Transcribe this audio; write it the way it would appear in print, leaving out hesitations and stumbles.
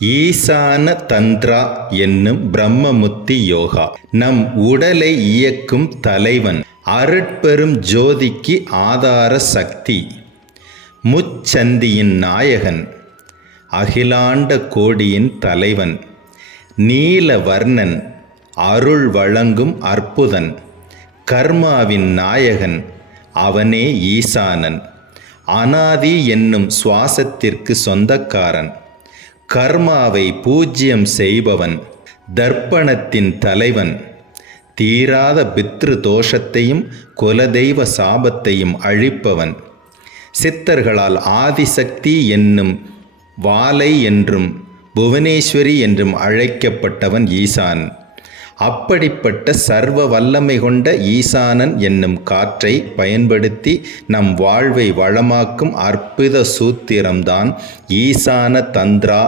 ஈசான தந்த்ரா என்னும் பிரம்மமுத்தி யோகா நம் உடலை இயக்கும் தலைவன், அருட்பெரும் ஜோதிக்கு ஆதார சக்தி, முச்சந்தியின் நாயகன், அகிலாண்ட கோடியின் தலைவன், நீலவர்ணன், அருள் வழங்கும் அற்புதன், கர்மாவின் நாயகன், அவனே ஈசானன். அனாதி என்னும் சுவாசத்திற்கு சொந்தக்காரன், கர்மாவை பூஜ்யம் செய்பவன், தர்ப்பணத்தின் தலைவன், தீராத பித்ரு தோஷத்தையும் குலதெய்வ சாபத்தையும் அழிப்பவன், சித்தர்களால் ஆதிசக்தி என்னும் வாலை என்றும் புவனேஸ்வரி என்றும் அழைக்கப்பட்டவன் ஈசான். அப்படிப்பட்ட சர்வ வல்லமை கொண்ட ஈசானன் என்னும் காற்றை பயன்படுத்தி நம் வாழ்வை வளமாக்கும் அற்புத சூத்திரம்தான் ஈசான தந்த்ரா